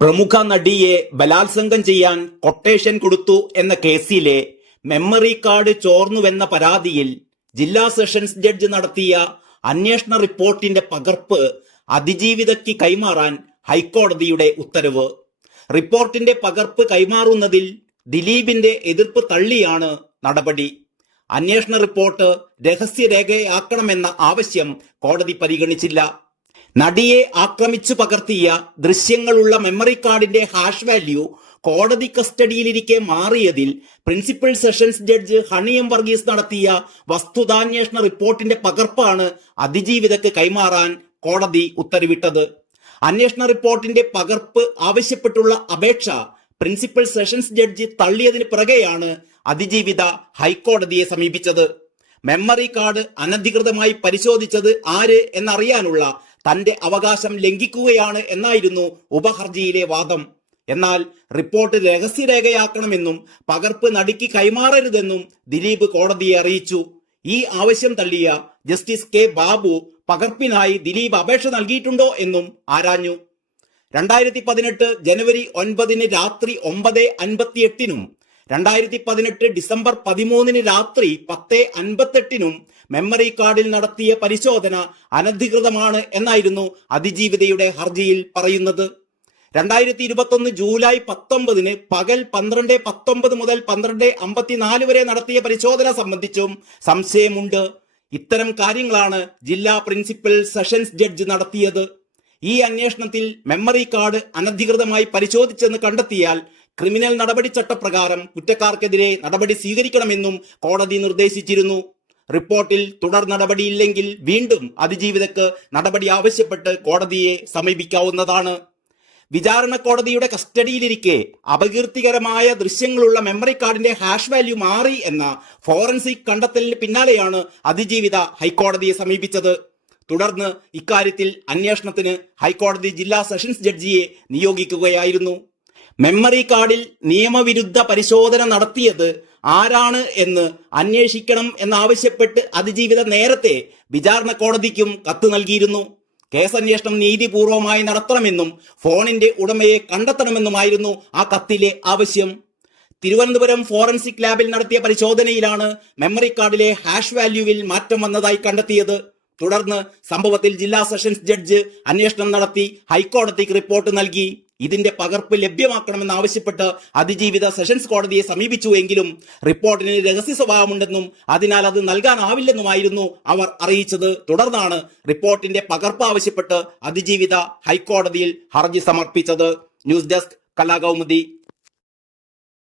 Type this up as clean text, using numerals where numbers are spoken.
പ്രമുഖ നടിയെ ബലാത്സംഗം ചെയ്യാൻ കൊട്ടേഷൻ കൊടുത്തു എന്ന കേസിലെ മെമ്മറി കാർഡ് ചോർന്നുവെന്ന പരാതിയിൽ ജില്ലാ സെഷൻസ് ജഡ്ജ് നടത്തിയ അന്വേഷണ റിപ്പോർട്ടിന്റെ പകർപ്പ് അതിജീവിതയ്ക്ക് കൈമാറാൻ ഹൈക്കോടതിയുടെ ഉത്തരവ്. റിപ്പോർട്ടിന്റെ പകർപ്പ് കൈമാറുന്നതിൽ ദിലീപിന്റെ എതിർപ്പ് തള്ളിയാണ് നടപടി. അന്വേഷണ റിപ്പോർട്ട് രഹസ്യരേഖയാക്കണമെന്ന ആവശ്യം കോടതി പരിഗണിച്ചില്ല. നടിയെ ആക്രമിച്ചു പകർത്തിയ ദൃശ്യങ്ങളുള്ള മെമ്മറി കാർഡിന്റെ ഹാഷ് വാല്യൂ കോടതി കസ്റ്റഡിയിലിരിക്കെ മാറിയതിൽ principal sessions judge Honey M Varghese നടത്തിയ വസ്തുതാന്വേഷണ റിപ്പോർട്ടിന്റെ പകർപ്പാണ് അതിജീവിതയ്ക്ക് കൈമാറാൻ കോടതി ഉത്തരവിട്ടത്. അന്വേഷണ റിപ്പോർട്ടിന്റെ പകർപ്പ് ആവശ്യപ്പെട്ടുള്ള അപേക്ഷ പ്രിൻസിപ്പൽ സെഷൻസ് ജഡ്ജി തള്ളിയതിന് പിറകെയാണ് അതിജീവിത ഹൈക്കോടതിയെ സമീപിച്ചത്. മെമ്മറി കാർഡ് അനധികൃതമായി പരിശോധിച്ചത് ആര് എന്നറിയാനുള്ള തന്റെ അവകാശം ലംഘിക്കുകയാണ് എന്നായിരുന്നു ഉപഹർജിയിലെ വാദം. എന്നാൽ റിപ്പോർട്ട് രഹസ്യരേഖയാക്കണമെന്നും പകർപ്പ് നടിക്ക് കൈമാറരുതെന്നും ദിലീപ് കോടതിയെ അറിയിച്ചു. ഈ ആവശ്യം തള്ളിയ ജസ്റ്റിസ് കെ ബാബു പകർപ്പിനായി ദിലീപ് അപേക്ഷ നൽകിയിട്ടുണ്ടോ എന്നും ആരാഞ്ഞു. 2018 ജനുവരി 9 രാത്രി 9:58 2018 ഡിസംബർ 13 രാത്രി 10:58 മെമ്മറി കാർഡിൽ നടത്തിയ പരിശോധന അനധികൃതമാണ് എന്നായിരുന്നു അതിജീവിതയുടെ ഹർജിയിൽ പറയുന്നത്. 2021 ജൂലൈ 19 പകൽ 12:19 മുതൽ 12:54 വരെ നടത്തിയ പരിശോധന സംബന്ധിച്ചും സംശയമുണ്ട്. ഇത്തരം കാര്യങ്ങളാണ് ജില്ലാ പ്രിൻസിപ്പൽ സെഷൻസ് ജഡ്ജ് നടത്തിയത്. ഈ അന്വേഷണത്തിൽ മെമ്മറി കാർഡ് അനധികൃതമായി പരിശോധിച്ചെന്ന് കണ്ടെത്തിയാൽ ക്രിമിനൽ നടപടി ചട്ടപ്രകാരം കുറ്റക്കാർക്കെതിരെ നടപടി സ്വീകരിക്കണമെന്നും കോടതി നിർദ്ദേശിച്ചിരുന്നു. റിപ്പോർട്ടിൽ തുടർ നടപടിയില്ലെങ്കിൽ വീണ്ടും അതിജീവിതയ്ക്ക് നടപടി ആവശ്യപ്പെട്ട് കോടതിയെ സമീപിക്കാവുന്നതാണ്. വിചാരണ കോടതിയുടെ കസ്റ്റഡിയിലിരിക്കെ അപകീർത്തികരമായ ദൃശ്യങ്ങളുള്ള മെമ്മറി കാർഡിന്റെ ഹാഷ് വാല്യൂ മാറി എന്ന ഫോറൻസിക് കണ്ടെത്തലിന് പിന്നാലെയാണ് അതിജീവിത ഹൈക്കോടതിയെ സമീപിച്ചത്. തുടർന്ന് ഇക്കാര്യത്തിൽ അന്വേഷണത്തിന് ഹൈക്കോടതി ജില്ലാ സെഷൻസ് ജഡ്ജിയെ നിയോഗിക്കുകയായിരുന്നു. മെമ്മറി കാർഡിൽ നിയമവിരുദ്ധ പരിശോധന നടത്തിയത് ആരാണ് എന്ന് അന്വേഷിക്കണം എന്നാവശ്യപ്പെട്ട് അതിജീവിത നേരത്തെ വിചാരണ കോടതിക്കും കത്ത് നൽകിയിരുന്നു. കേസന്വേഷണം നീതിപൂർവമായി നടത്തണമെന്നും ഫോണിന്റെ ഉടമയെ കണ്ടെത്തണമെന്നുമായിരുന്നു ആ കത്തിലെ ആവശ്യം. തിരുവനന്തപുരം ഫോറൻസിക് ലാബിൽ നടത്തിയ പരിശോധനയിലാണ് മെമ്മറി കാർഡിലെ ഹാഷ് വാല്യൂവിൽ മാറ്റം വന്നതായി കണ്ടെത്തിയത്. തുടർന്ന് സംഭവത്തിൽ ജില്ലാ സെഷൻസ് ജഡ്ജ് അന്വേഷണം നടത്തി ഹൈക്കോടതിക്ക് റിപ്പോർട്ട് നൽകി. ഇതിന്റെ പകർപ്പ് ലഭ്യമാക്കണമെന്നാവശ്യപ്പെട്ട് അതിജീവിത സെഷൻസ് കോടതിയെ സമീപിച്ചുവെങ്കിലും റിപ്പോർട്ടിന് രഹസ്യ സ്വഭാവമുണ്ടെന്നും അതിനാൽ അത് നൽകാനാവില്ലെന്നുമായിരുന്നു അവർ അറിയിച്ചത്. തുടർന്നാണ് റിപ്പോർട്ടിന്റെ പകർപ്പ് ആവശ്യപ്പെട്ട് അതിജീവിത ഹൈക്കോടതിയിൽ ഹർജി സമർപ്പിച്ചത്. News desk Kalakaumudi.